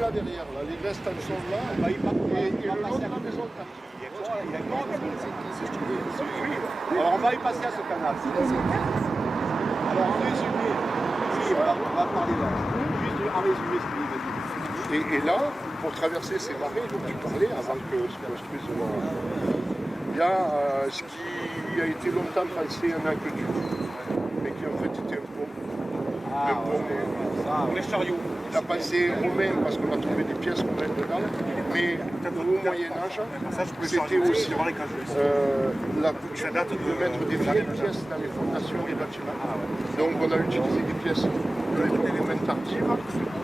là derrière, là, les vestiges sont là, et le long de la maison de quartier. Alors on va y passer à ce canal. Alors en résumé, on va parler là. Juste en résumé ce qu'il dit. Et là, pour traverser ces marais dont tu parlais, avant que se construise il y a ce qui a été longtemps pensé un aqueduc, mais qui en fait était un pont. Pour les chariots. Il a passé romain parce qu'on a trouvé des pièces romaines dedans, mais au Moyen-Âge, c'était aussi la coutume de mettre des vieilles pièces dans les fondations des bâtiments. Donc on a utilisé des pièces de l'époque romaine tardive,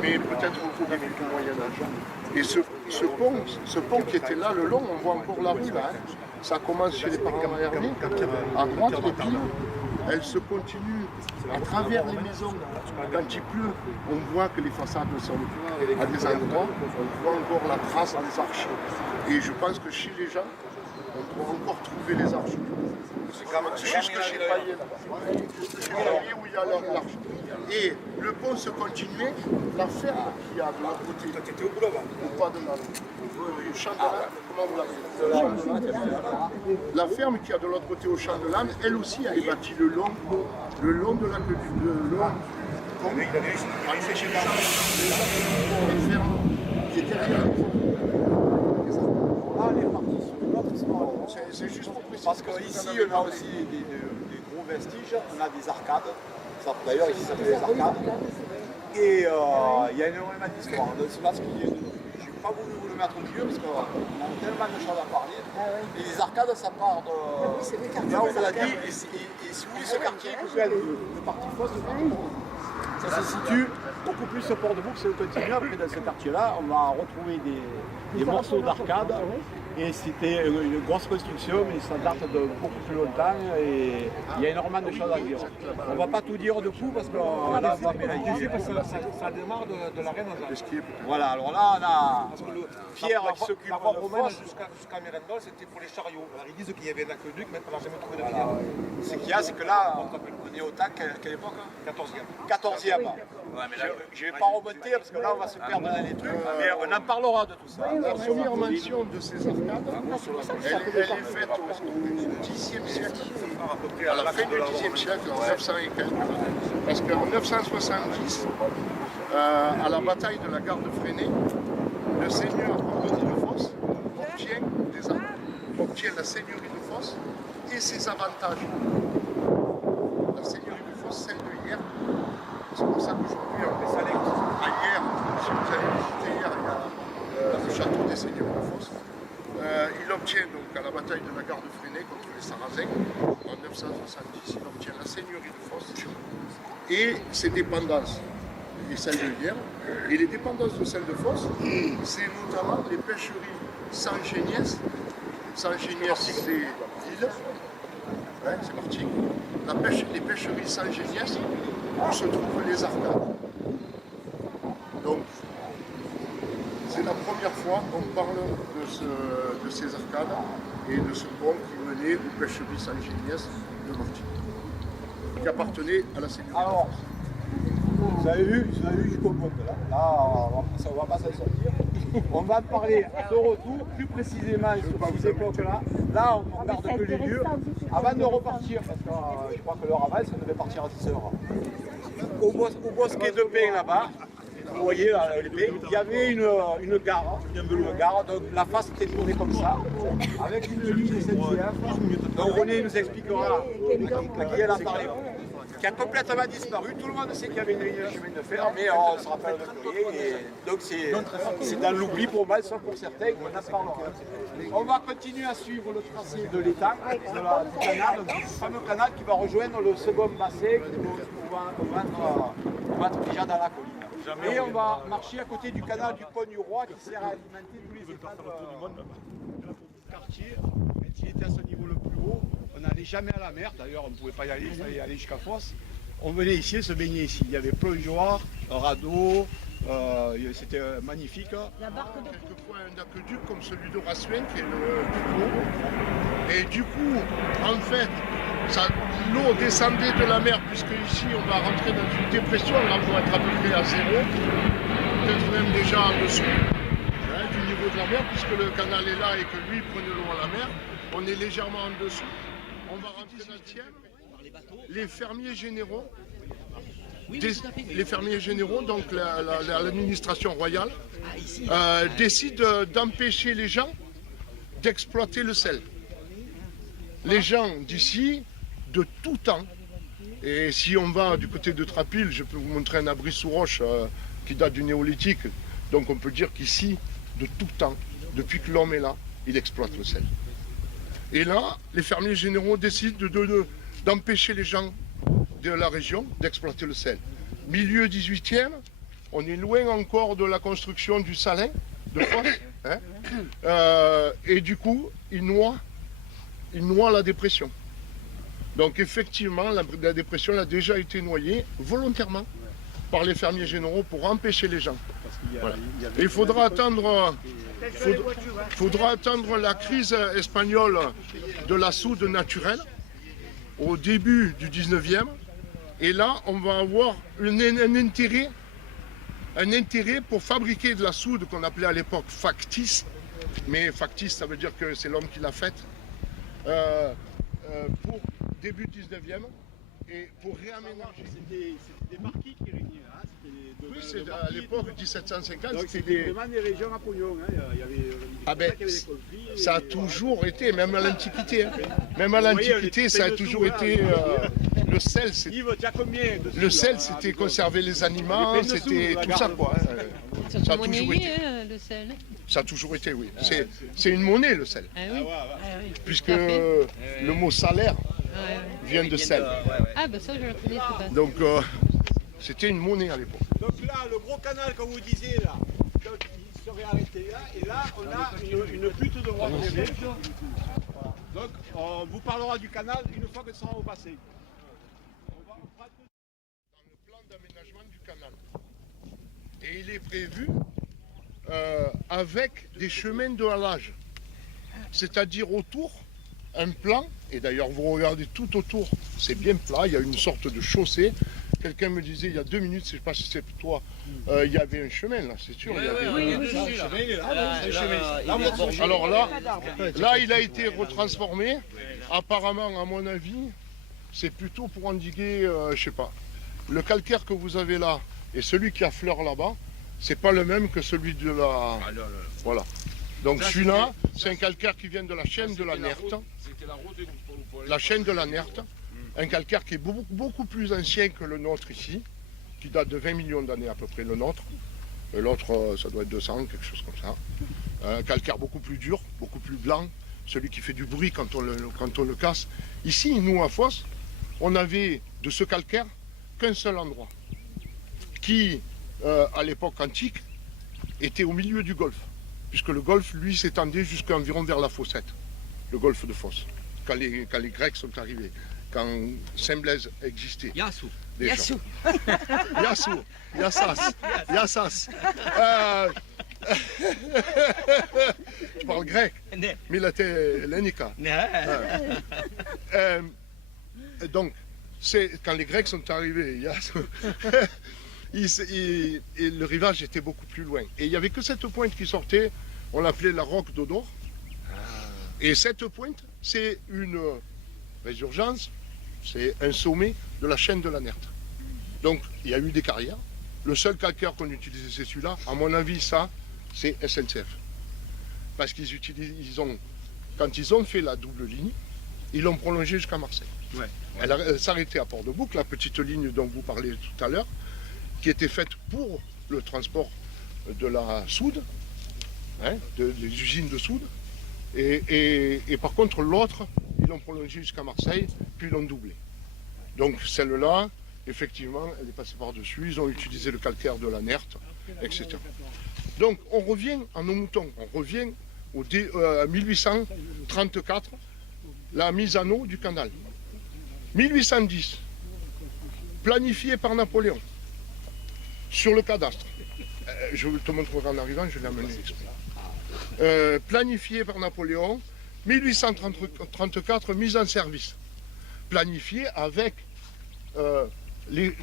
mais peut-être au début du Moyen-Âge. Et ce pont qui était là le long, on voit encore la rue là. Ça commence chez les parents Hervé, à droite les piles. Elle se continue à travers les maisons. Quand il pleut, on voit que les façades sont à des endroits, on voit encore la trace des arches. Et je pense que chez les gens, on pourra encore trouver les arches. Jusque chez Paillet, chez Paillet où il y a l'arche. Et le pont se continuait, la ferme qu'il y a de l'autre côté, au pas de là, au champ de l'âne, comment vous l'appelez? La ferme qu'il y a de l'autre côté au champ de l'âne, elle aussi elle est bâtie le long de l'aqueduc, le long. Une ferme qui était derrière. Là, on est parti sur une autre histoire. C'est juste pour préciser. Parce qu'ici, on a aussi des gros vestiges, on a des arcades. D'ailleurs, ici, ça fait des arcades. Et il y a énormément d'histoires. C'est parce que je n'ai pas voulu vous le mettre au milieu, parce qu'on a tellement de choses à parler. Et les arcades, ça part de... Là, on l'a dit, et si vous voulez ce quartier, le parti fausse, ça se situe beaucoup plus au port de Bouc, c'est le continu. Après, dans ce quartier-là, on va retrouver des morceaux d'arcade. Et c'était une grosse construction, mais ça date de beaucoup plus longtemps et il y a énormément de choses à dire. On ne va pas tout dire de coup parce que là, on va mélanger. Parce que ça démarre de l'arène. Voilà, alors là, on a Pierre qui s'occupe La voie de romaine fosse. jusqu'à Mérendol, c'était pour les chariots. Alors ils disent qu'il y avait un aqueduc, mais on n'a jamais trouvé de rivière. Ce qu'il y a, c'est que là, on est au temps, quelle époque 14e. 14e. Je ne vais pas remonter parce que là, on va se perdre dans les trucs, mais on en parlera de tout ça. La première mention de ces arcades, elle est faite au Xe siècle, à la fin du Xe siècle, en 900 et quelques. Parce qu'en 970, à la bataille de la gare de Fresnay, le seigneur Henri de Fosse obtient la seigneurie de Fosse et ses avantages. La seigneurie de Fosse, celle de hier, c'est pour ça qu'aujourd'hui on fait ça à hier, si vous avez visité hier, il y a le château des seigneurs de Fosse. Il obtient donc à la bataille de la gare de Fresnay contre les Sarrasins, en 970, il obtient la seigneurie de Fosse et ses dépendances, et celles de hier. Et les dépendances de celles de Fosse, c'est notamment les pêcheries sans Géniès. Sans Géniès, c'est l'île, hein, c'est Martigues. Les pêcheries sans Géniès, où se trouvent les arcades. Donc, c'est la première fois qu'on parle de ces arcades et de ce pont qui menait aux pêcheries sans Géniès de Martigues, qui appartenait à la seigneurie. Alors, vous avez vu jusqu'au bout là. Là, on va pas s'en sortir. On va parler de retour, plus précisément sur ces époques-là. Là, on regarde que les lieux avant de repartir, parce que je crois que l'heure avance, on devait partir à 10h. Au bosquet de pins là-bas, vous voyez là, les pins, il y avait une gare, donc la face était tournée comme ça, avec une ligne SNCF. Donc René nous expliquera à qui elle a parlé. Qui a complètement disparu. Tout le monde sait qu'il y avait une ligne de chemin de fer, mais on se rappelle de rien. Donc c'est dans l'oubli pour moi, sauf pour certains. On va continuer à suivre le tracé de l'étang, du canal, du fameux canal qui va rejoindre le second bassin qui va être déjà dans la colline. Et on va marcher à côté du canal du Pont du Roi qui sert à alimenter tous les états du quartier. Quand il était à ce niveau le plus haut, on n'allait jamais à la mer, d'ailleurs on ne pouvait pas y aller, il fallait aller jusqu'à Fosse. On venait ici, se baigner ici. Il y avait plongeoir, radeau, c'était magnifique. La barque de quelquefois un aqueduc comme celui de Rassuin qui est le plus gros. Et du coup, en fait, l'eau descendait de la mer, puisque ici on va rentrer dans une dépression, là on va être à peu près à zéro. peut-être même déjà en dessous du niveau de la mer, puisque le canal est là et que lui prenait l'eau à la mer. On est légèrement en dessous. On va rentrer dans le 18e. Les fermiers généraux, donc l'administration royale, décide d'empêcher les gens d'exploiter le sel. Les gens d'ici, de tout temps, et si on va du côté de Trapil, je peux vous montrer un abri sous roche qui date du néolithique, donc on peut dire qu'ici, de tout temps, depuis que l'homme est là, il exploite le sel. Et là, les fermiers généraux décident d'empêcher les gens de la région d'exploiter le sel. Milieu 18e, on est loin encore de la construction du salin de Fosse, hein, et du coup, il noie la dépression. Donc effectivement, la dépression a déjà été noyée volontairement par les fermiers généraux pour empêcher les gens. Voilà. Et il faudra attendre la crise espagnole de la soude naturelle au début du 19e. Et là, on va avoir un intérêt pour fabriquer de la soude qu'on appelait à l'époque factice. Mais factice, ça veut dire que c'est l'homme qui l'a faite. Pour début 19e et pour réaménager. C'était des marquis qui régnaient. Hein, oui, c'est à l'époque 1750. C'était vraiment des régions à pognon. Hein. Il y avait des conflits. Ça a toujours été, même à l'Antiquité. Hein. Même à l'Antiquité, ça a toujours été. Le sel, c'était conserver les aliments, c'était tout ça, quoi. Ça a toujours été. Le sel. Ça a toujours été, oui. C'est une monnaie, le sel. Ah oui. Puisque le mot salaire vient de sel. Ah ben ça, je le connais pas. Donc, c'était une monnaie à l'époque. Donc là, le gros canal, comme vous disiez, là, donc, il serait arrêté là. Et là, on a une butte de roi. Donc, on vous parlera du canal une fois que ça sera au passé. Dans le plan d'aménagement du canal. Et il est prévu avec des chemins de halage. C'est-à-dire autour, un plan, et d'ailleurs vous regardez tout autour, c'est bien plat, il y a une sorte de chaussée. Quelqu'un me disait il y a 2 minutes, je ne sais pas si c'est pour toi, il y avait un chemin là, c'est sûr. Alors là, il a été retransformé. Apparemment, à mon avis, c'est plutôt pour endiguer, je sais pas. Le calcaire que vous avez là et celui qui affleure là-bas, c'est pas le même que celui de la. Voilà. Donc celui-là, c'est un calcaire qui vient de la chaîne de la Nerte. La chaîne de la Nerte. Un calcaire qui est beaucoup plus ancien que le nôtre ici, qui date de 20 millions d'années à peu près, le nôtre. L'autre, ça doit être 200, quelque chose comme ça. Un calcaire beaucoup plus dur, beaucoup plus blanc, celui qui fait du bruit quand on le casse. Ici, nous, à Fosse, on avait de ce calcaire qu'un seul endroit, qui, à l'époque antique, était au milieu du golfe, puisque le golfe, lui, s'étendait jusqu'environ vers la Fossette, le golfe de Fosse, quand les Grecs sont arrivés. Quand Saint-Blaise existait. Yassou. Yassou. Yassou. Yassas. Yassas. Tu parles grec. Mais là, t'es l'Enica. Donc, c'est quand les Grecs sont arrivés, le rivage était beaucoup plus loin. Et il n'y avait que cette pointe qui sortait, on l'appelait la roque d'Odor. Et cette pointe, c'est une résurgence. C'est un sommet de la chaîne de la Nerte. Donc, il y a eu des carrières. Le seul calcaire qu'on utilisait, c'est celui-là. À mon avis, ça, c'est SNCF. Parce qu'ils quand ils ont fait la double ligne, ils l'ont prolongée jusqu'à Marseille. Ouais. Elle s'arrêtait à Port-de-Bouc, la petite ligne dont vous parlez tout à l'heure, qui était faite pour le transport de la soude, hein, des usines de soude. Et par contre, l'autre, ils l'ont prolongé jusqu'à Marseille, puis ils l'ont doublé. Donc celle-là, effectivement, elle est passée par-dessus, ils ont utilisé le calcaire de la Nerte, etc. Donc on revient à nos moutons, on revient à 1834, la mise en eau du canal. 1810, planifié par Napoléon, sur le cadastre. Je te montrerai en arrivant, je l'ai amené exprès. Planifié par Napoléon, 1834, mise en service. Planifié avec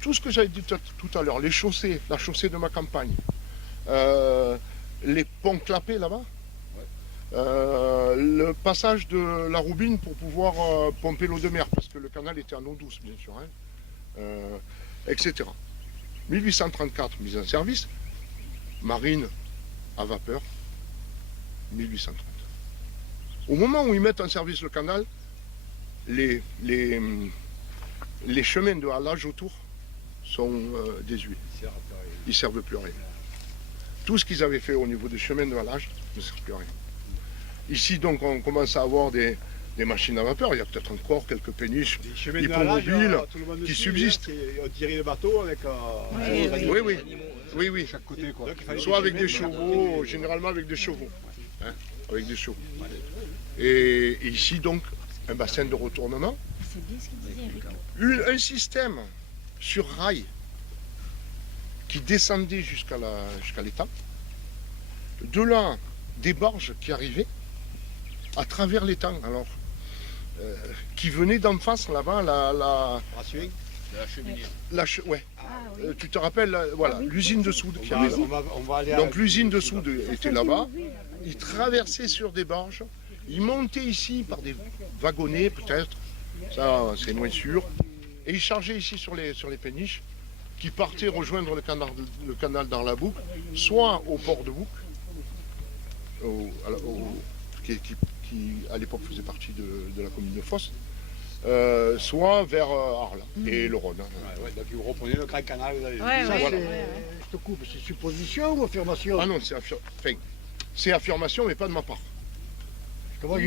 tout ce que j'avais dit tout à l'heure, les chaussées, la chaussée de ma campagne, les ponts clapés là-bas, le passage de la Roubine pour pouvoir pomper l'eau de mer, parce que le canal était en eau douce, bien sûr, hein, etc. 1834, mise en service, marine à vapeur, 1830. Au moment où ils mettent en service le canal, les chemins de halage autour sont désuets. Ils ne servent plus à rien. Tout ce qu'ils avaient fait au niveau des chemins de halage ne sert plus à rien. Ici, donc, on commence à avoir des machines à vapeur. Il y a peut-être encore quelques péniches hippomobiles qui subsistent. On tirait le bateau avec Oui. chaque côté. Quoi. Soit avec des chevaux, généralement avec des chevaux. Hein, avec des chevaux. Et ici, donc, un bassin de retournement. Un système sur rail qui descendait jusqu'à l'étang. De là, des barges qui arrivaient à travers l'étang. Alors, qui venaient d'en face là-bas, tu te rappelles, voilà, l'usine de soude qui avait là. Donc l'usine de soude était là-bas. Ils traversaient sur des barges. Ils montaient ici par des wagonnets peut-être. Ça, c'est moins sûr. Et ils chargeaient ici sur les péniches qui partaient rejoindre le canal d'Arlabouc, soit au port de Bouc, qui à l'époque faisait partie de la commune de Fosse, soit vers Arles et le Rhône. Donc vous reprenez le grand canal. Je te coupe, c'est supposition ou affirmation? Ah non, c'est affirmation, mais pas de ma part. Parce que moi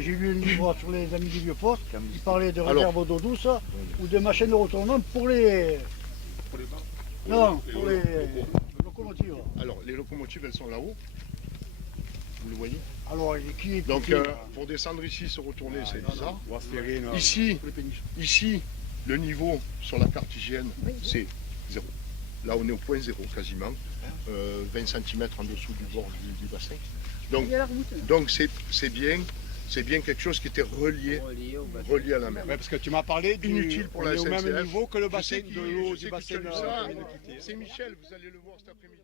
j'ai lu un livre sur les amis du Vieux-Port qui parlait de réserve d'eau douce ou de machines de retournement pour les locomotives. Alors les locomotives, elles sont là-haut. Vous le voyez? Alors, qui est donc pour descendre ici, se retourner, c'est bizarre. Ici, le niveau sur la carte hygiène, c'est 0. Là, on est au point 0 quasiment, 20 cm en dessous du bord du bassin. Donc c'est bien quelque chose qui était relié à la mer. Ouais, parce que tu m'as parlé inutile pour la SNCF. au même niveau que le bassin de l'eau du bassin. C'est Michel, vous allez le voir cet après-midi.